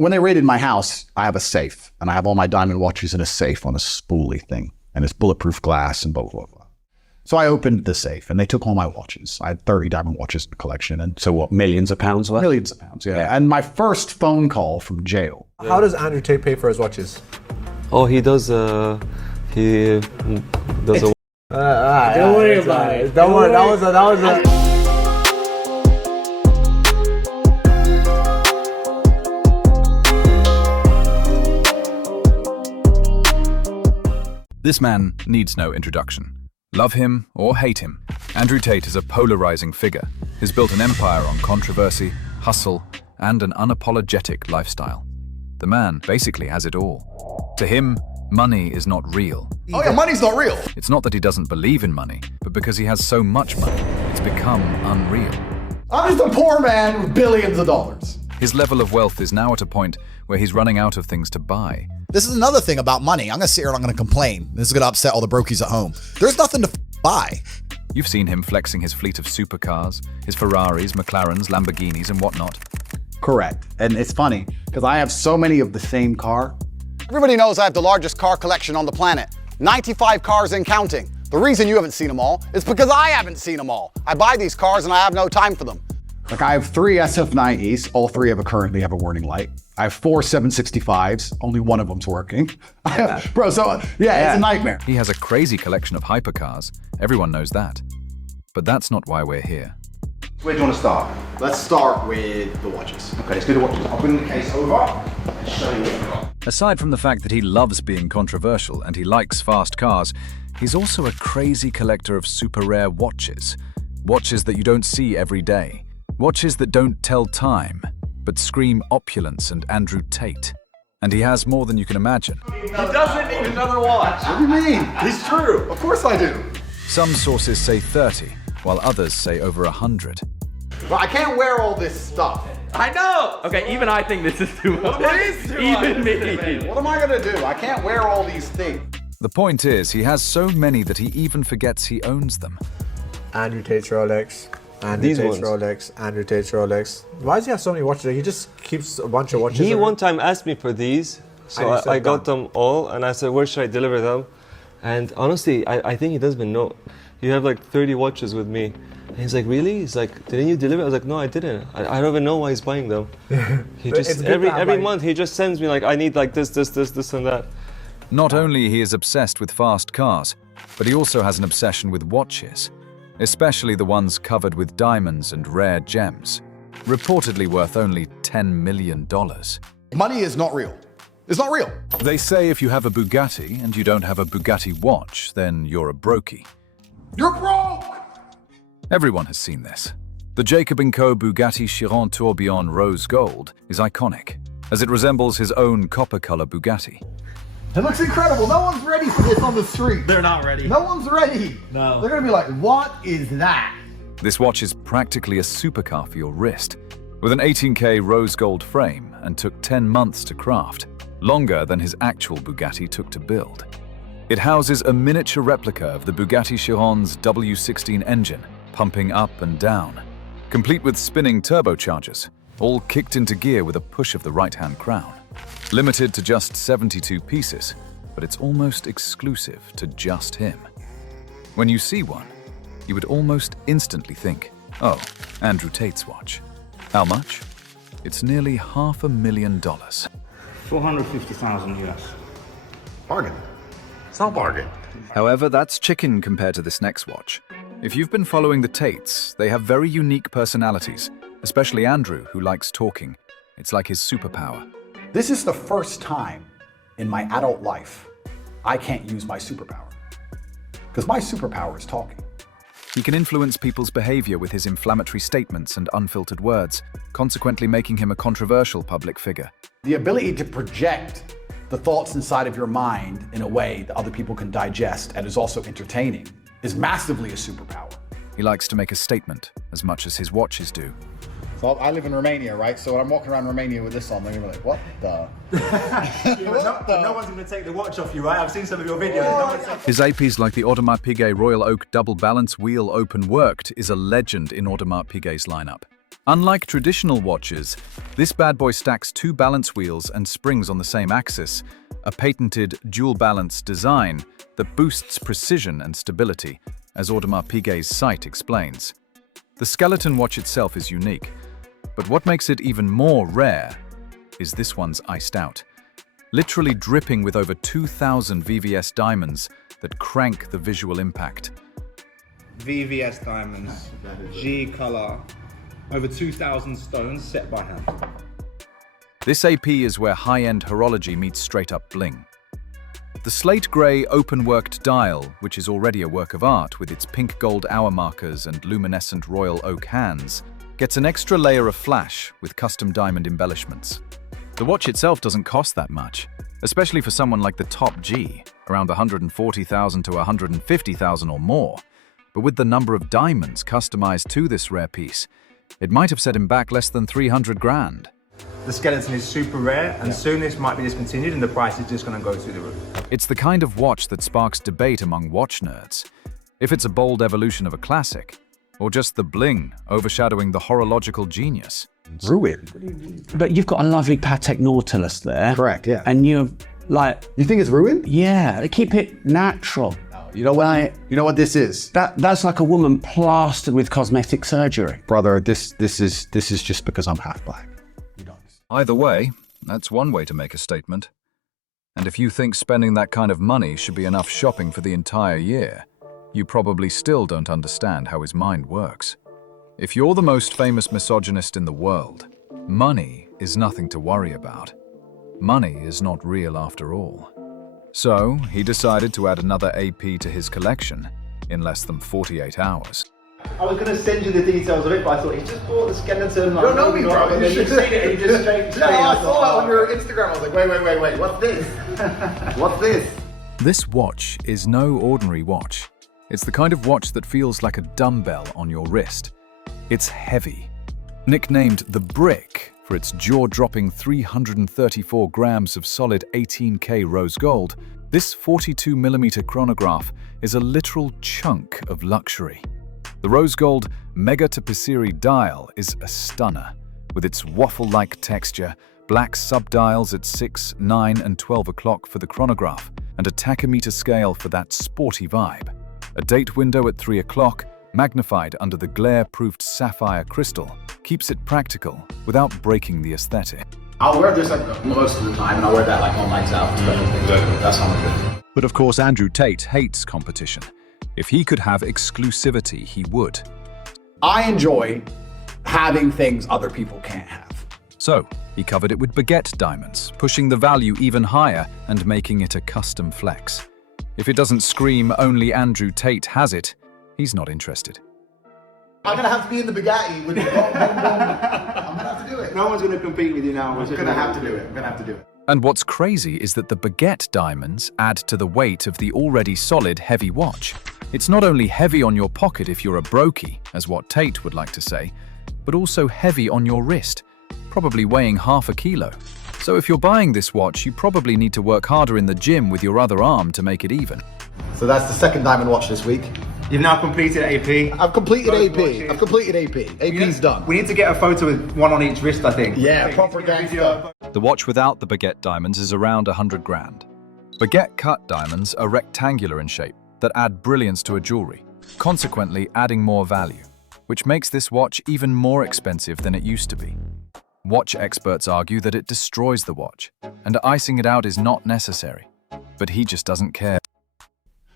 When they raided my house, I have a safe, and I have all my diamond watches in a safe on a spoolie thing, and it's bulletproof glass and blah, blah, blah. So I opened the safe, and they took all my watches. I had 30 diamond watches in the collection. And so what, millions of pounds worth? Millions of pounds, yeah. And my first phone call from jail. How does Andrew Tate pay for his watches? Oh, he does a... Don't worry about it. Don't worry, that was a... This man needs no introduction. Love him or hate him, Andrew Tate is a polarizing figure. He's built an empire on controversy, hustle, and an unapologetic lifestyle. The man basically has it all. To him, money is not real. Oh yeah, money's not real. It's not that he doesn't believe in money, but because he has so much money, it's become unreal. I'm just a poor man with billions of dollars. His level of wealth is now at a point where he's running out of things to buy. This is another thing about money. I'm gonna sit here and I'm gonna complain. This is gonna upset all the brokies at home. There's nothing to buy. You've seen him flexing his fleet of supercars, his Ferraris, McLarens, Lamborghinis, and whatnot. Correct. And it's funny, because I have so many of the same car. Everybody knows I have the largest car collection on the planet. 95 cars and counting. The reason you haven't seen them all is because I haven't seen them all. I buy these cars and I have no time for them. Like I have 3 SF90s, all 3 currently have a warning light. I have 4 765s, only one of them's working. Bro, so yeah, it's a nightmare. He has a crazy collection of hypercars, everyone knows that. But that's not why we're here. Where do you want to start? Let's start with the watches. Okay, let's do the watches. I'll bring the case over and show you what we've got. Aside from the fact that he loves being controversial and he likes fast cars, he's also a crazy collector of super rare watches. Watches that you don't see every day. Watches that don't tell time, but scream opulence and Andrew Tate. And he has more than you can imagine. He doesn't need another watch. What do you mean? It's true. Of course I do. Some sources say 30, while others say over 100. But I can't wear all this stuff. I know. Okay, even I think this is too much. It is too much. Even me. What am I gonna do? I can't wear all these things. The point is, he has so many that he even forgets he owns them. Andrew Tate's Rolex. Andrew Tate's Rolex. Andrew Tate's Rolex. Why does he have so many watches? He just keeps a bunch of watches. He one time asked me for these, so I got them all, and I said, where should I deliver them? And honestly, I think he doesn't even know. You have like 30 watches with me. And he's like, really? He's like, didn't you deliver? I was like, no, I didn't. I don't even know why he's buying them. He just every month he just sends me like, I need like this, and that. Not only he is obsessed with fast cars, but he also has an obsession with watches, especially the ones covered with diamonds and rare gems, reportedly worth only $10 million. Money is not real. It's not real. They say if you have a Bugatti and you don't have a Bugatti watch, then you're a brokey. You're broke! Everyone has seen this. The Jacob & Co. Bugatti Chiron Tourbillon Rose Gold is iconic, as it resembles his own copper-color Bugatti. It looks incredible. No one's ready for this on the street. They're not ready. No one's ready. No. They're gonna be like, what is that? This watch is practically a supercar for your wrist, with an 18K rose gold frame and took 10 months to craft, longer than his actual Bugatti took to build. It houses a miniature replica of the Bugatti Chiron's W16 engine, pumping up and down, complete with spinning turbochargers, all kicked into gear with a push of the right-hand crown. Limited to just 72 pieces, but it's almost exclusive to just him. When you see one, you would almost instantly think, oh, Andrew Tate's watch. How much? It's nearly $500,000. 450,000 US. Bargain. It's not bargain. However, that's chicken compared to this next watch. If you've been following the Tates, they have very unique personalities, especially Andrew, who likes talking. It's like his superpower. This is the first time in my adult life I can't use my superpower. Because my superpower is talking. He can influence people's behavior with his inflammatory statements and unfiltered words, consequently making him a controversial public figure. The ability to project the thoughts inside of your mind in a way that other people can digest and is also entertaining is massively a superpower. He likes to make a statement as much as his watches do. So I live in Romania, right? So when I'm walking around Romania with this on, they're gonna be like, what the? No one's going to take the watch off you, right? I've seen some of your videos. His APs like the Audemars Piguet Royal Oak Double Balance Wheel Openworked is a legend in Audemars Piguet's lineup. Unlike traditional watches, this bad boy stacks 2 balance wheels and springs on the same axis, a patented dual-balance design that boosts precision and stability, as Audemars Piguet's site explains. The skeleton watch itself is unique, but what makes it even more rare is this one's iced out, literally dripping with over 2,000 VVS diamonds that crank the visual impact. VVS diamonds, G color, over 2,000 stones set by hand. This AP is where high-end horology meets straight-up bling. The slate-grey open-worked dial, which is already a work of art with its pink gold hour markers and luminescent royal oak hands, gets an extra layer of flash with custom diamond embellishments. The watch itself doesn't cost that much, especially for someone like the top G, around 140,000 to 150,000 or more. But with the number of diamonds customized to this rare piece, it might have set him back less than 300 grand. The skeleton is super rare, and soon this might be discontinued and the price is just going to go through the roof. It's the kind of watch that sparks debate among watch nerds. If it's a bold evolution of a classic, or just the bling overshadowing the horological genius. Ruined. But you've got a lovely Patek Nautilus there. Correct, yeah. And you're like... You think it's ruined? Yeah, keep it natural. You know what? You know what this is? That's like a woman plastered with cosmetic surgery. Brother, this is just because I'm half black. Either way, that's one way to make a statement. And if you think spending that kind of money should be enough shopping for the entire year, you probably still don't understand how his mind works. If you're the most famous misogynist in the world, money is nothing to worry about. Money is not real after all. So, he decided to add another AP to his collection in less than 48 hours. I was going to send you the details of it, but I thought, you just bought the skeleton. You don't know me, bro. And then you've seen it and you just straight. No, I saw it on your Instagram. I was like, wait, what's this? What's this? This watch is no ordinary watch. It's the kind of watch that feels like a dumbbell on your wrist. It's heavy. Nicknamed the Brick for its jaw-dropping 334 grams of solid 18K rose gold, this 42mm chronograph is a literal chunk of luxury. The rose gold Mega Tapisserie dial is a stunner, with its waffle-like texture, black subdials at 6, 9 and 12 o'clock for the chronograph, and a tachymeter scale for that sporty vibe. A date window at 3 o'clock, magnified under the glare-proofed sapphire crystal, keeps it practical without breaking the aesthetic. I'll wear this like most of the time, and I'll wear that like on nights out. That sounds good. But of course, Andrew Tate hates competition. If he could have exclusivity, he would. I enjoy having things other people can't have. So, he covered it with baguette diamonds, pushing the value even higher and making it a custom flex. If it doesn't scream only Andrew Tate has it, he's not interested. I'm going to have to be in the Bugatti with the boom, boom, boom. I'm going to have to do it. No one's going to compete with you now. I'm going to have to do it. I'm going to have to do it. And what's crazy is that the baguette diamonds add to the weight of the already solid heavy watch. It's not only heavy on your pocket if you're a brokey, as what Tate would like to say, but also heavy on your wrist, probably weighing half a kilo. So if you're buying this watch, you probably need to work harder in the gym with your other arm to make it even. So that's the second diamond watch this week. You've now completed AP. I've completed Both AP. watches. I've completed AP. AP's done. We need to get a photo with one on each wrist, I think. Yeah, proper gangster. The watch without the baguette diamonds is around 100 grand. Baguette cut diamonds are rectangular in shape that add brilliance to a jewelry, consequently adding more value, which makes this watch even more expensive than it used to be. Watch experts argue that it destroys the watch, and icing it out is not necessary, but he just doesn't care.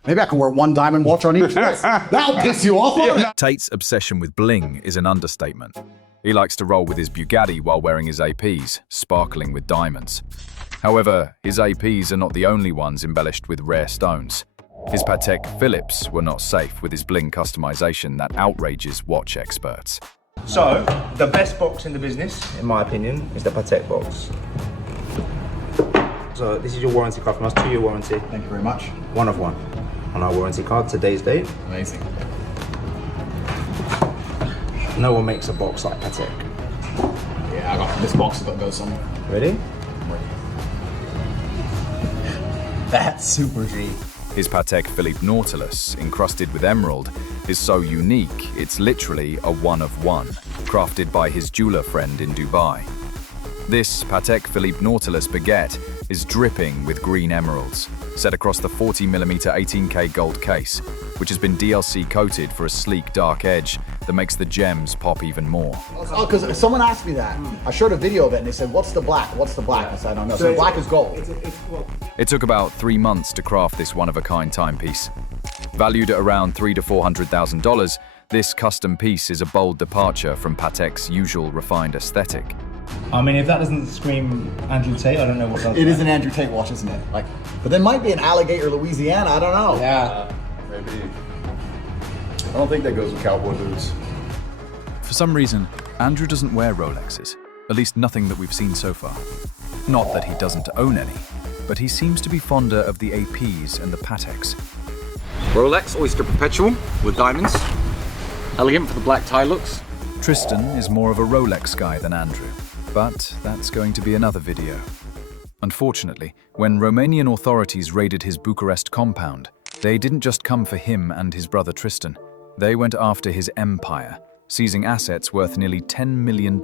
Maybe I can wear one diamond watch on each wrist. That'll piss you off. Tate's obsession with bling is an understatement. He likes to roll with his Bugatti while wearing his APs, sparkling with diamonds. However, his APs are not the only ones embellished with rare stones. His Patek Philippes were not safe with his bling customization that outrages watch experts. So, the best box in the business, in my opinion, is the Patek box. So, this is your warranty card from us, 2-year warranty. Thank you very much. 1 of 1 on our warranty card, today's date. Amazing. No one makes a box like Patek. Yeah, I got this box that goes somewhere. Ready? That's super G. His Patek Philippe Nautilus, encrusted with emerald, is so unique, it's literally a 1 of 1. crafted by his jeweler friend in Dubai. This Patek Philippe Nautilus baguette is dripping with green emeralds, set across the 40mm 18K gold case, which has been DLC coated for a sleek dark edge that makes the gems pop even more. Oh, because someone asked me that. I showed a video of it and they said, what's the black? What's the black? I said, I don't know. So the black is gold. It took about 3 months to craft this one-of-a-kind timepiece. Valued at around $300,000 to $400,000, this custom piece is a bold departure from Patek's usual refined aesthetic. I mean, if that doesn't scream Andrew Tate, I don't know what does. It is an Andrew Tate watch, isn't it? Like, but there might be an Alligator, Louisiana. I don't know. Yeah. Maybe. I don't think that goes with cowboy boots. For some reason, Andrew doesn't wear Rolexes, at least nothing that we've seen so far. Not that he doesn't own any, but he seems to be fonder of the APs and the Pateks. Rolex Oyster Perpetual with diamonds. Elegant for the black tie looks. Tristan is more of a Rolex guy than Andrew, but that's going to be another video. Unfortunately, when Romanian authorities raided his Bucharest compound, they didn't just come for him and his brother Tristan. They went after his empire, seizing assets worth nearly $10 million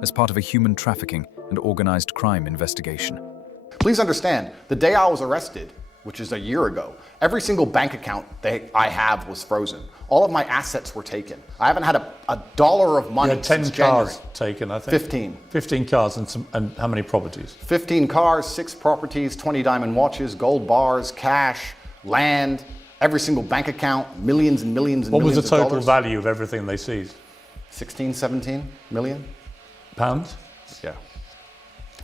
as part of a human trafficking and organized crime investigation. Please understand, the day I was arrested, which is a year ago, every single bank account that I have was frozen. All of my assets were taken. I haven't had a dollar of money You had 10 since January. cars taken, I think. 15. 15 cars and how many properties? 15 cars, 6 properties, 20 diamond watches, gold bars, cash, land, every single bank account, millions and millions and What was millions the of total dollars. value of everything they seized? 16, 17 million. Pounds? Yeah.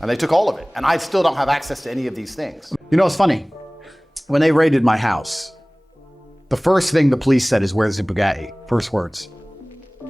And they took all of it. And I still don't have access to any of these things. You know, it's funny. When they raided my house, the first thing the police said is, "Where's the Bugatti?" First words.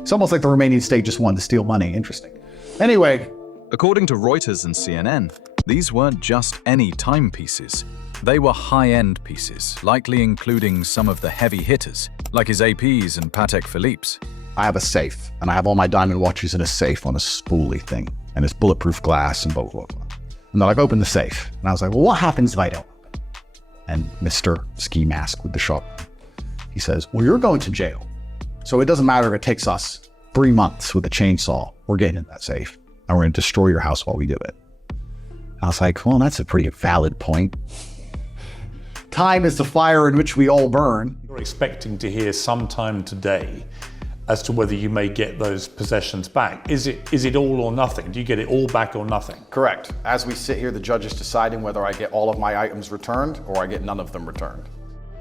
It's almost like the Romanian state just wanted to steal money. Interesting. Anyway. According to Reuters and CNN, these weren't just any timepieces. They were high-end pieces, likely including some of the heavy hitters, like his APs and Patek Philippe's. I have a safe, and I have all my diamond watches in a safe on a spoolie thing, and it's bulletproof glass and blah, blah, blah. And they're like, open the safe. And I was like, well, what happens if I don't? And Mr. Ski Mask with the shop, he says, well, you're going to jail. So it doesn't matter if it takes us 3 months with a chainsaw. We're getting in that safe, and we're going to destroy your house while we do it. I was like, well, that's a pretty valid point. Time is the fire in which we all burn. You're expecting to hear sometime today as to whether you may get those possessions back. Is it all or nothing? Do you get it all back or nothing? Correct. As we sit here, the judge is deciding whether I get all of my items returned or I get none of them returned.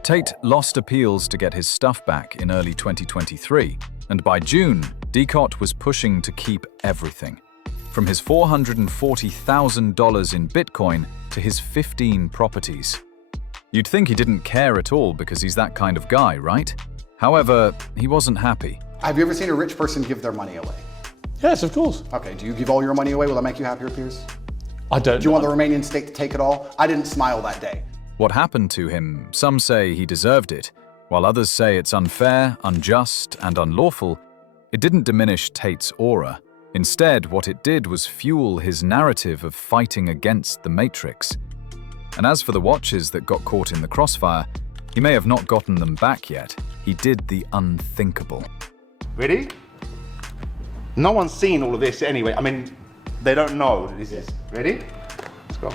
Tate lost appeals to get his stuff back in early 2023, and by June, DIICOT was pushing to keep everything. From his $440,000 in Bitcoin to his 15 properties. You'd think he didn't care at all because he's that kind of guy, right? However, he wasn't happy. Have you ever seen a rich person give their money away? Yes, of course. Okay, do you give all your money away? Will that make you happier, Piers? I don't know. Do you want the Romanian state to take it all? I didn't smile that day. What happened to him, some say he deserved it, while others say it's unfair, unjust, and unlawful. It didn't diminish Tate's aura. Instead, what it did was fuel his narrative of fighting against the Matrix. And as for the watches that got caught in the crossfire, he may have not gotten them back yet. He did the unthinkable. Ready? No one's seen all of this anyway. I mean, they don't know this is. Ready? Let's go.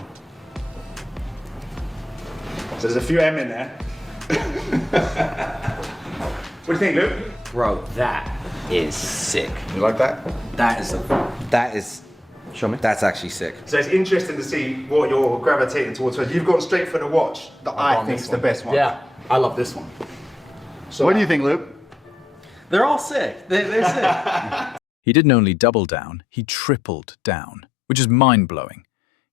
So there's a few M in there. What do you think, Luke? Bro, that is sick. You like that? That is. Show me. That's actually sick. So it's interesting to see what you're gravitating towards. You've gone straight for the watch that I think is the best one. Yeah, I love this one. So what do you think, Luke? They're all sick. They're sick. He didn't only double down, he tripled down, which is mind-blowing.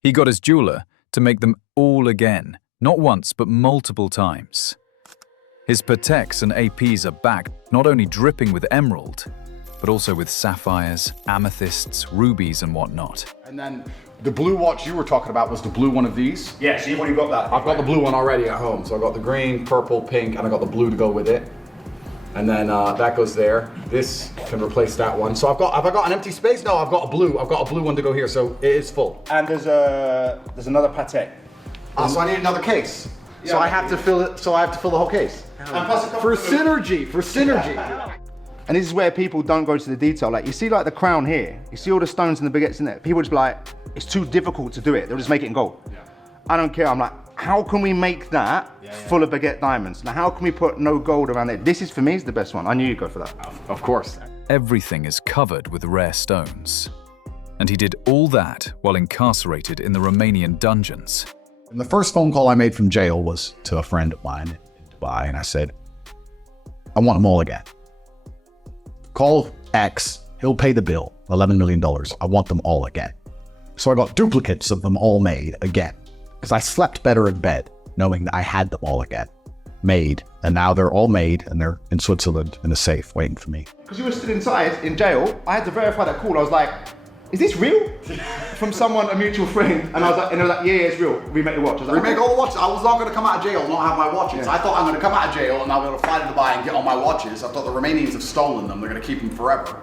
He got his jeweler to make them all again, not once, but multiple times. His Pateks and APs are back, not only dripping with emerald, but also with sapphires, amethysts, rubies, and whatnot. And then the blue watch you were talking about was the blue one of these? Yeah, so you've already got that. I've got the blue one already at home. So I got the green, purple, pink, and I got the blue to go with it. And then that goes there. This can replace that one. So have I got an empty space? No, I've got a blue. I've got a blue one to go here, so it is full. And there's another Patek. So I need another case. So I have to fill it. So I have to fill the whole case. And plus a couple For synergy. And this is where people don't go to the detail. Like, you see like the crown here, you see all the stones and the baguettes in there. People just be like, it's too difficult to do it. They'll just make it in gold. Yeah. I don't care. I'm like, how can we make that full of baguette diamonds? Now, how can we put no gold around it? This is, for me, is the best one. I knew you'd go for that. Of course. Everything is covered with rare stones. And he did all that while incarcerated in the Romanian dungeons. And the first phone call I made from jail was to a friend of mine in Dubai, and I said, I want them all again. Call X, he'll pay the bill, $11 million. I want them all again. So I got duplicates of them all made again, because I slept better in bed knowing that I had them all again made. And now they're all made and they're in Switzerland in a safe waiting for me. Because you were still inside in jail, I had to verify that call. I was like, is this real? From someone, a mutual friend. And I was like, and they were like, yeah, it's real. Remake the watch. I was like, remake all the watches. I was not going to come out of jail and not have my watches. Yeah. I thought I'm going to come out of jail and I'll be able to fly to Dubai and get all my watches. I thought the Romanians have stolen them. They're going to keep them forever.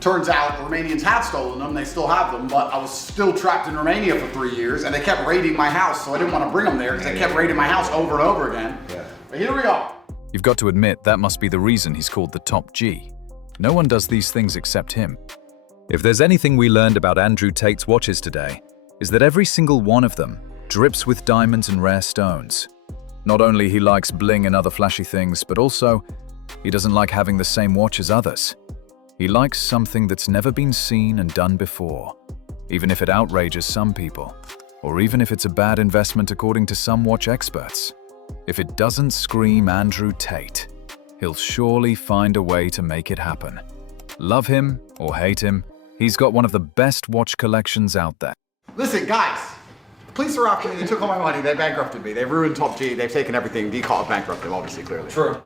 Turns out the Romanians have stolen them. They still have them, but I was still trapped in Romania for 3 years and they kept raiding my house. So I didn't want to bring them there because they kept raiding my house over and over again. Yeah. But here we are. You've got to admit that must be the reason he's called the top G. No one does these things except him. If there's anything we learned about Andrew Tate's watches today, is that every single one of them drips with diamonds and rare stones. Not only he likes bling and other flashy things, but also he doesn't like having the same watch as others. He likes something that's never been seen and done before, even if it outrages some people, or even if it's a bad investment according to some watch experts. If it doesn't scream Andrew Tate, he'll surely find a way to make it happen. Love him or hate him, he's got one of the best watch collections out there. Listen, guys, the police are after me. They took all my money. They bankrupted me. They ruined Top G. They've taken everything. DIICOT bankrupted, obviously, clearly. True.